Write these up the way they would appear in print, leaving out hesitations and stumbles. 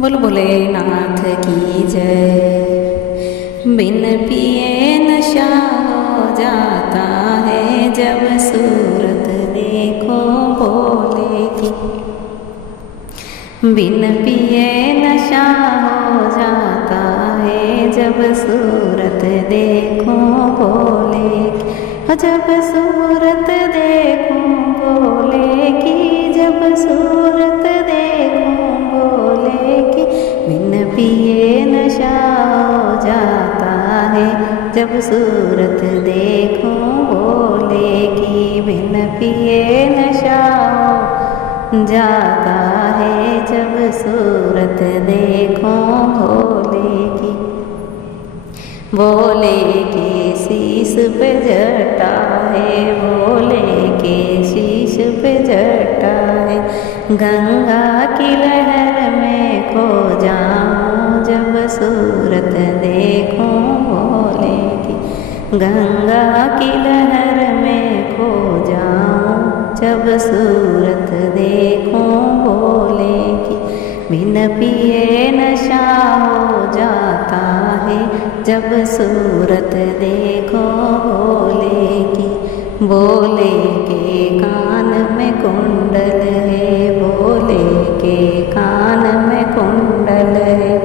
बोल भोलेनाथ की जय। बिन पिए नशा हो जाता है जब सूरत देखो भोले की। बिन पिए नशा हो जाता है जब सूरत देखो भोले की। जब सूरत देखो भोले की, जब सूरत देखो भोले की। बिन पिए नशा हो जाता है जब सूरत देखो भोले की। बिन पिए नशा हो जाता है जब सूरत देखो भोले की। भोले के शीश पे जटा है, भोले के शीश पे जटा है। गंगा की लहर में खो जाऊं जब सूरत देखो भोले की। गंगा की लहर में खो जाऊं जब सूरत देखो भोले की। बिन पिए नशा हो जाता है जब सूरत देखो भोले की। भोले के कान में कुंडल है, भोले के कान में कुंडल है।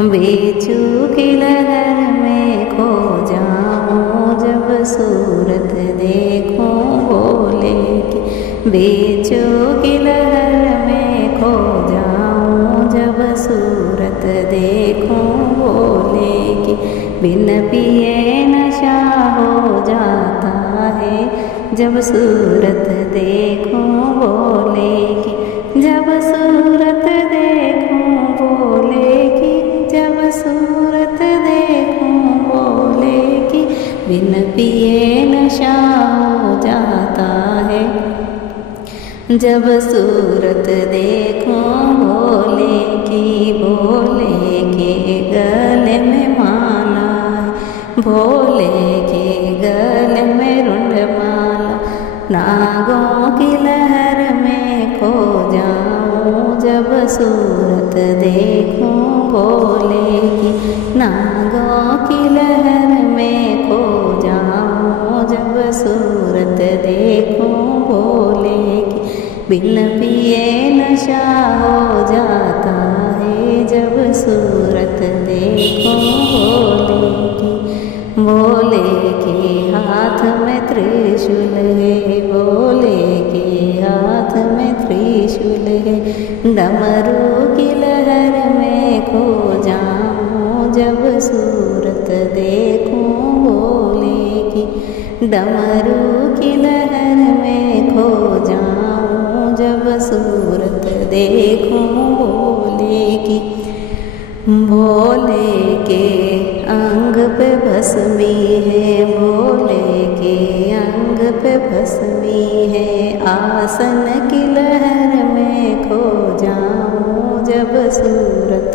बेचू की लहर में खो जाऊं जब सूरत देखो भोले की। बेचू की लहर में खो जाऊं जब सूरत देखो भोले की। बिन पिए नशा हो जाता है जब सूरत देखो भोले की। जब सूरत देखो भोले की, जब सूरत देखो भोले की। बिन पिए नशा हो जाता है जब सूरत देखो भोले की। भोले के गले में माला, भोले के गले में रुंड माला। नागों की लहर में खो जाऊं जब सूरत देखो भोले की। नागों की लहर में खो जाऊं जब सूरत देखो भोले की। बिन पिए नशा हो जाता है जब सूरत देखो भोले की। भोले के हाथ में त्रिशूल है, भोले के हाथ में त्रिशूल है। डमरू की लहर में खो जाऊं जब सूरत देखो भोले की। डमरू की लहर में खो जाऊं जब सूरत देखो भोले की। भोले के अंग पे भस्मी है, भोले के अंग पे भस्मी है। आसन की लहर में खो जाऊं जब सूरत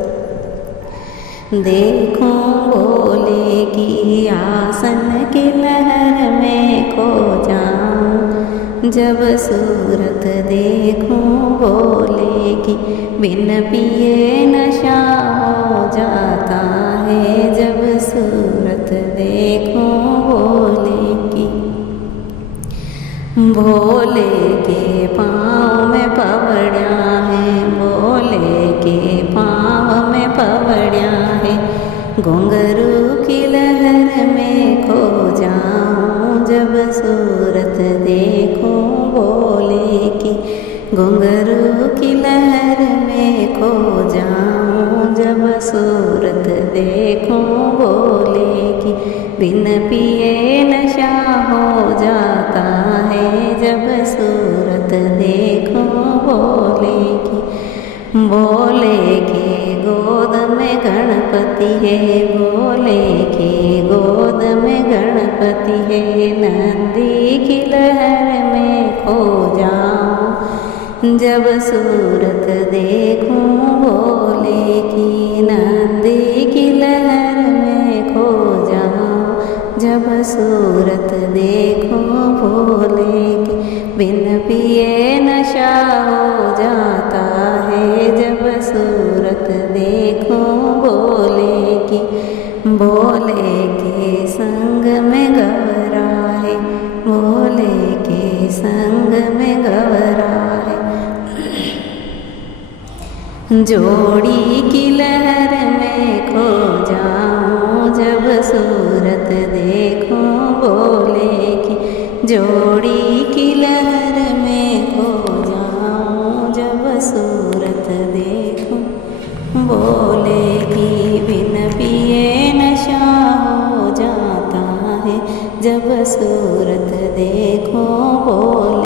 देखो भोले की। आसन की लहर में खो जाऊं जब सूरत देखो भोले की। बिन पिए नशा हो जाता है जब सूरत देखो भोले की। भोले के पाँव में पवड़ियाँ हैं, भोले के पाँव में पवड़ियाँ हैं। घुंघरू की लहर में खो जाऊं जब सूरत देखो भोले की। घुंघरू की लहर में खो जाऊं जब सूरत देखो भोले की। बिन पिए नशा हो जाता है जब सूरत देखो भोले की। भोले के गोद में गणपति है, भोले के गोद में गणपति है। नंदी की लहर में खो जाऊं जब सूरत देखो भोले की। नंदी की लहर में खो जाऊं जब सूरत देखो भोले की। बिन पिए नशा हो जाता है जब सूरत संग में गवरा है। जोड़ी की लहर में खो जाऊं जब सूरत देखूं बोले की। जोड़ी की लहर में खो जाऊं जब सूरत देखूं बोले की। बिन पिए नशा हो जाता है जब सूरत